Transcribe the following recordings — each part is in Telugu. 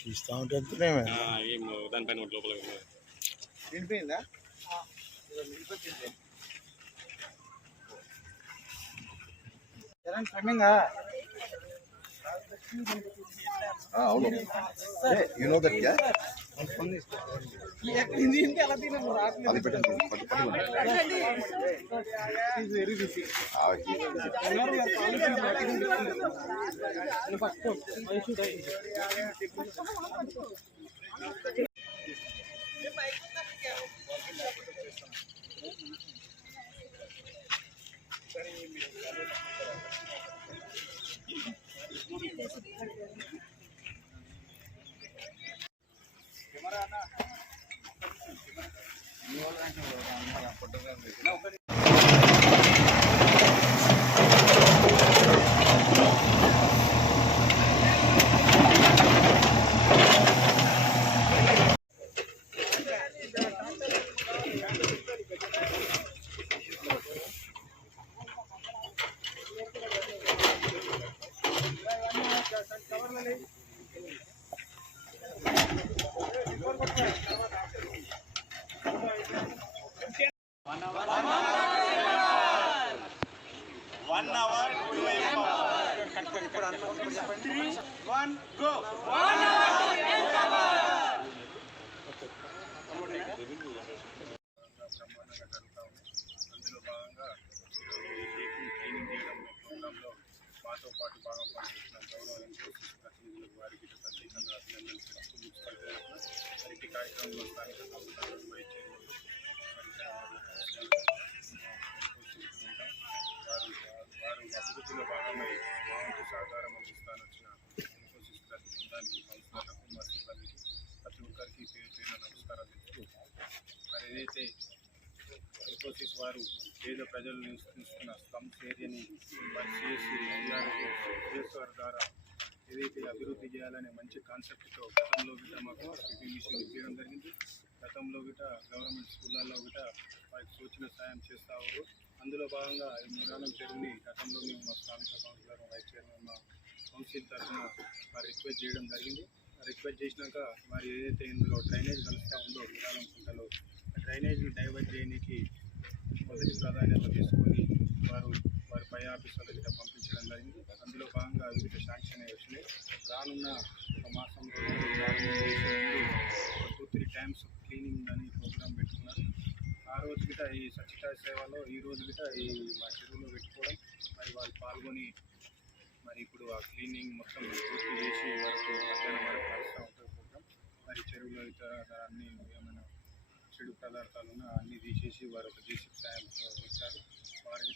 తీస్తా ఉంటే దానిపైన లోపల నిండిపోయిందా? స్విమ్మింగా? అవును. You know that yeah? అది పెట్టండి. మాతో పాటు బాగా పనిచేసిన గౌరవ ఎన్కోసి ప్రతినిధులకు వారికి ప్రత్యేకంగా అభినందించవచ్చు. మున్సిపాలిటీ కార్యక్రమంలో స్థానిక సంస్థలు వైస్ చైర్మన్ వారు అభివృద్ధిలో భాగమై మా వంతు సహకారం అందిస్తానొచ్చిన ఎన్కోసిస్ ప్రతి బృందానికి కౌన్సిలర్లకు మా సిబ్బందికి ప్రతి ఒక్కరికి పేరు పేరున నమస్కారాలు చెప్తూ మరి ఏదైతే ఎన్కోసిస్ వారు పేద ప్రజలు నివసిస్తున్న స్లమ్స్ ఏరియాని మరి సిఎస్ఆర్ ద్వారా ఏదైతే అభివృద్ధి చేయాలనే మంచి కాన్సెప్ట్తో గతంలో గిట మాకు మిషన్ ఇవ్వడం జరిగింది. గతంలో గిట గవర్నమెంట్ స్కూళ్ళల్లో గిట వారికి సూచన సాయం చేస్తారు. అందులో భాగంగా ఈ మురాలం చెరువుని గతంలో మేము మా స్థానిక కౌన్సిలర్ వైస్ చైర్మన్ మా కౌన్సిల్ తరఫున మరి రిక్వెస్ట్ చేయడం జరిగింది. రిక్వెస్ట్ చేసినాక మరి ఏదైతే ఇందులో డ్రైనేజ్ కలుస్తూ ఉందో మురాలం కుంటలో డ్రైనేజ్ని డైవర్ట్ చేయడానికి మొదటి ప్రాధాన్యత తీసుకొని వారి పై ఆఫీసర్లకి పంపించడం జరిగింది. అందులో భాగంగా వివిధ శాంక్షన్ వచ్చినాయి. రానున్న ఒక మాసంలో 2-3 టైమ్స్ క్లీనింగ్ అని ప్రోగ్రాం పెట్టుకున్నారు. ఆ రోజు గిట ఈ స్వచ్ఛతా సేవలో ఈ రోజు గిట ఈ మా చెరువులో పెట్టుకోవడం మరి వాళ్ళు పాల్గొని మరి ఇప్పుడు ఆ క్లీనింగ్ మొత్తం పూర్తి చేసి వరకు మధ్యాహ్నం వరకు నడుస్తూ ఉంటుంది ప్రోగ్రాం. మరి చెరువులో ఇతర అన్ని ఏమైనా చెడు పదార్థాలు ఉన్న అన్నీ తీసేసి వారు ఒక జేసీ సాయం వచ్చారు. వారికి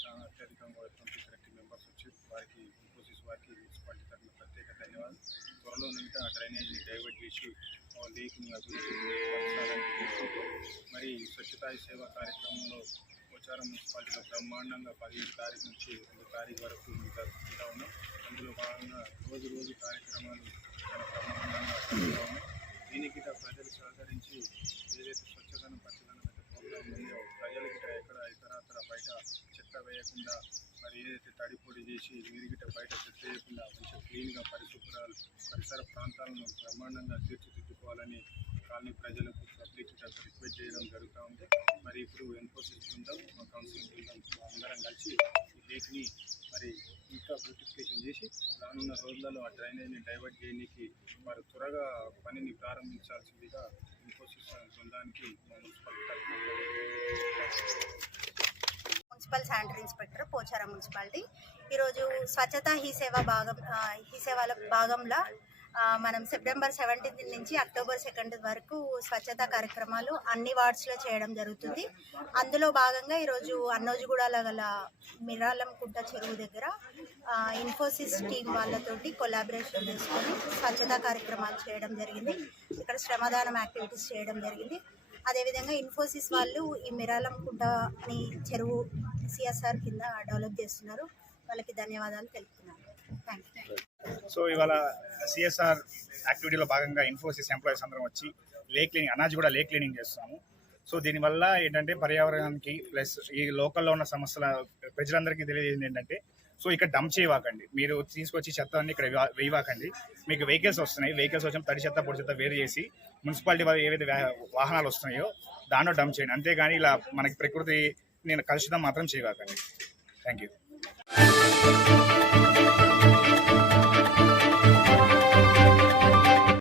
చాలా అత్యధికంగా 20-30 మెంబర్స్ వచ్చి వారికి ఇన్ఫోసిస్ వారికి మున్సిపాలిటీ తరఫున ప్రత్యేక ధన్యవాదాలు. త్వరలో నుండి ఆ డ్రైనేజ్ని డైవర్ట్ చేసి లేక్ని అభివృద్ధి చేసుకుంటూ మరి స్వచ్ఛతా సేవా కార్యక్రమంలో పోచారం మున్సిపాలిటీలో బ్రహ్మాండంగా 17 తారీఖు నుంచి 2 తారీఖు వరకు జరుపుకుంటూ ఉన్నాం. అందులో భాగంగా రోజు కార్యక్రమాలు చాలా బ్రహ్మాండంగా జరుగుతూ ఉన్నాయి. దీనికి ప్రజలు సహకరించి ఏదైతే స్వచ్ఛతను పచ్చదనం అయితే ప్రోగ్రాం ఉందో ప్రజలకి ఎక్కడ ఇతరత్ర బయట చెత్త వేయకుండా మరి ఏదైతే తడిపొడి చేసి నీరుగిట బయట చెత్త వేయకుండా మంచిగా క్లీన్గా పరిసర ప్రాంతాలను బ్రహ్మాండంగా తీర్చిదిద్దుకోవాలని కాలనీ ప్రజలకు పబ్లిక్ రిక్వెస్ట్ చేయడం జరుగుతూ ఉంది. మరి ఇప్పుడు ఎన్కోసిస్ బృందం మా కౌన్సిలింగ్ బృందం అందరం కలిసి ఈ లేక్ని మరి ఇంకా బ్యూటిఫికేషన్ చేసి రానున్న రోజులలో ఆ డ్రైనేజ్ని డైవర్ట్ చేయడానికి వారు త్వరగా పనిని ప్రారంభించాల్సిందిగా ఎన్కోసిస్ బృందానికి municipal sanitary inspector Pocharam municipality ఈరోజు స్వచ్ఛతా హీ సేవల భాగంలో మనం సెప్టెంబర్ 17 నుంచి అక్టోబర్ 2 వరకు స్వచ్ఛతా కార్యక్రమాలు అన్ని వార్డ్స్లో చేయడం జరుగుతుంది. అందులో భాగంగా ఈరోజు అన్నోజుగూడలో గల మిరాలం కుంట చెరువు దగ్గర ఇన్ఫోసిస్ టీం వాళ్ళతోటి కొలాబరేషన్ చేసుకొని స్వచ్ఛతా కార్యక్రమాలు చేయడం జరిగింది. ఇక్కడ శ్రమదానం యాక్టివిటీస్ చేయడం జరిగింది. అదేవిధంగా ఇన్ఫోసిస్ వాళ్ళు ఈ మిరాలం కుంటని చెరువు సిఎస్ఆర్ కింద డెవలప్ చేస్తున్నారు. వాళ్ళకి ధన్యవాదాలు తెలుపుతున్నాను. Thank you. సో ఇవాళ సిఎస్ఆర్ యాక్టివిటీలో భాగంగా ఇన్ఫోసిస్ ఎంప్లాయీస్ అందరం వచ్చి లేక్ క్లీనింగ్ అనాజ్ కూడా లేక్ క్లీనింగ్ చేస్తాము. సో దీనివల్ల ఏంటంటే పర్యావరణానికి ప్లస్ ఈ లోకల్లో ఉన్న సమస్యల ప్రజలందరికీ తెలియజేది ఏంటంటే, సో ఇక్కడ డంప్ చేయవాకండి, మీరు తీసుకొచ్చి చెత్త అన్ని ఇక్కడ వేయవాకండి. మీకు వెహికల్స్ వస్తున్నాయి, వెహికల్స్ వచ్చిన తడి చెత్త పొడి చెత్త వేరు చేసి మున్సిపాలిటీ వాళ్ళు ఏవైతే వాహనాలు వస్తున్నాయో దాంట్లో డంప్ చేయండి. అంతేగాని ఇలా మనకి ప్రకృతి నేను కలుషితం మాత్రం చేయవాకండి. Thank you.